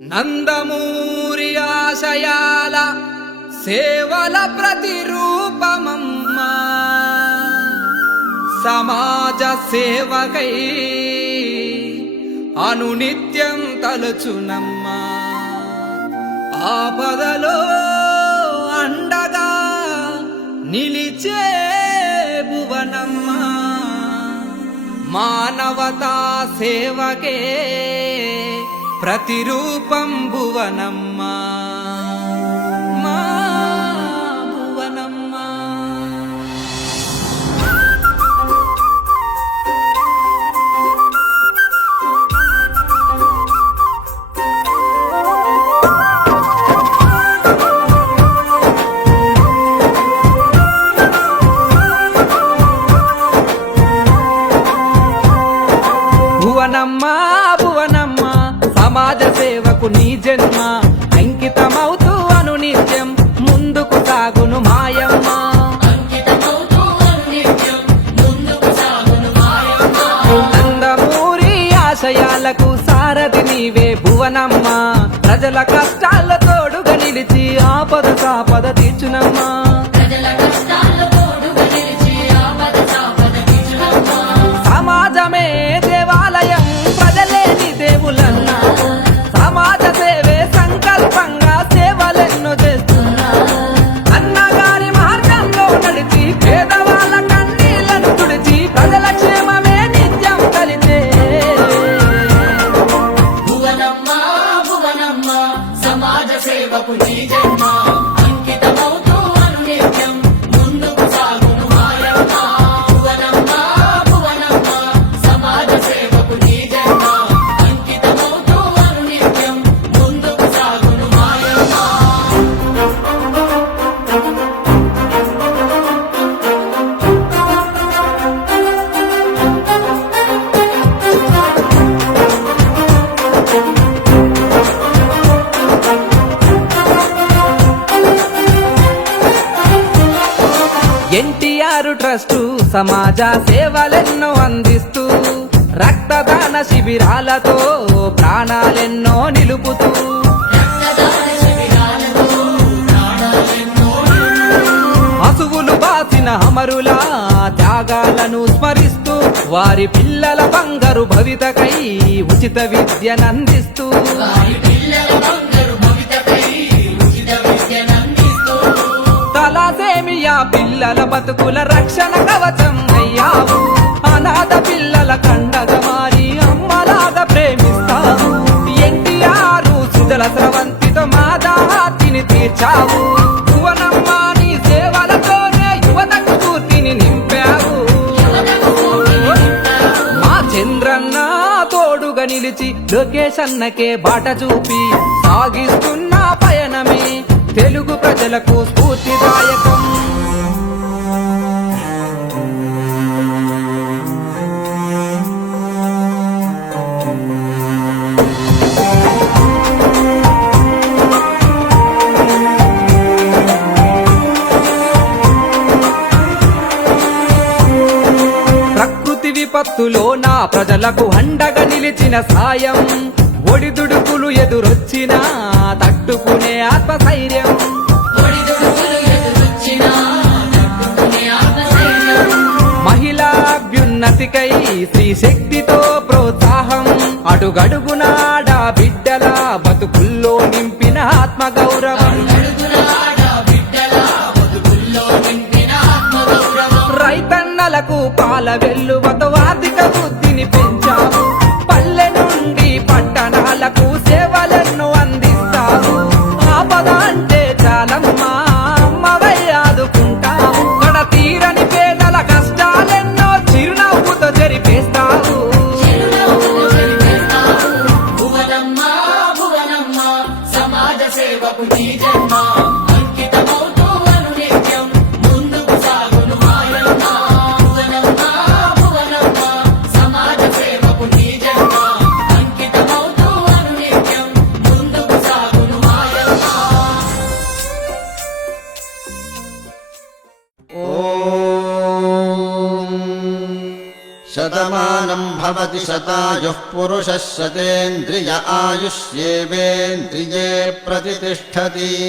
నందమూరి ఆశయాల సేవల ప్రతిరూపమమ్మా, సమాజ సేవకై అనునిత్యం తలచునమ్మా. ఆపదలో అండగా నిలిచే భువనమ్మా, మానవతా సేవకే ప్రతిరూపం భువనమ్మా, మా భువనమ్మా. భువనమ్మా భువనమ్మా, సమాజ సేవకు నీ జన్మ అంకితమవుతూ అనునిత్యం ముందుకు సాగును మాయమ్మ. నందమూరి ఆశయాలకు సారథి నీవే భువనమ్మ, ప్రజల కష్టాల తోడుగా నిలిచి ఆపద సాపద తీర్చునమ్మా. సమాజమే దేవాలయం, ప్రజలే నీ దేవులన్నా, సమాజ సేవే సంకల్పంగా సేవలెన్నో చేస్తున్నావు. అన్నగారి మార్గంలో నడిచి పేదవాళ్ళ కన్నీళ్లను తుడిచి ప్రజల క్షేమమే నిత్యం కలిచే భువనమ్మ భువనమ్మ, సమాజ సేవకు నీ జన్మ అంకితమవుతూ అనునిత్యం ముందుకు సాగును మాయమ్మ. భువనమ్మ భువనమ్మ, సమాజ సేవకు నీ జన్మ అంకితమవుతూ అనునిత్యం ముందుకు సాగును మాయమ్మ. ఎన్టీఆర్ ట్రస్టు సమాజ సేవలెన్నో అందిస్తూ రక్తదాన శిబిరాలతో ప్రాణాలెన్నో నిలుపుతూ అసువులు బాసిన అమరుల త్యాగాలను స్మరిస్తూ వారి పిల్లల బంగారు భవితకై ఉచిత విద్యనందిస్తూ తలాసేమియా పిల్లల బతుకుల రక్షణ కవచం అయ్యావు. అనాథ పిల్లల కండగా మారి అమ్మలాగా ప్రేమిస్తావు. ఎన్టీఆర్ సుజల స్రవంతితో మా దాహార్తిని తీర్చావు. భువనమ్మ నీ సేవలతోనే యువతకు స్ఫూర్తిని నింపావు. మా చంద్రన్న తోడుగా నిలిచి లోకేష్ అన్నకే బాట చూపి సాగిస్తున్న పయనమే తెలుగు ప్రజలకు స్ఫూర్తిదాయకం. ప్రకృతి విపత్తులో నా ప్రజలకు అండగా నిలిచిన సాయం, ఒడిదుడుకులు ఎదురొచ్చినా తట్టుకునే ఆత్మధైర్యం. మహిళా అభ్యున్నతికై స్త్రీ శక్తితో ప్రోత్సాహం, అడుగడుగునాడ బిడ్డల బతుకుల్లో నింపిన ఆత్మగౌరవం. రైతన్నలకు పాల వెల్లువతో ఆర్థిక వృద్ధిని పెంచావు. పల్లె నుండి పట్టణాలకు సేవలను అందిస్తావు. ఆపద అంటే చాలమ్మా అమ్మవై ఆదుకుంటావు. కడ తీరని పేదల కష్టాలెన్నో చిరునవ్వుతో జరిపేస్తావు. భువనమ్మ భువనమ్మ, సమాజ సేవకు నీ జన్మ అంకితమవుతూ అనునిత్యం ముందుకు సాగును మాయమ్మ. భువనమ్మ భువనమ్మ, సమాజ సేవకు నీ జన్మ అంకితమవుతూ అనునిత్యం ముందుకు సాగును మాయమ్మ. శతమానం भवति शतायुः पुरुषः शतेन्द्रिय आयुष्येवेन्द्रिये प्रतितिष्ठति।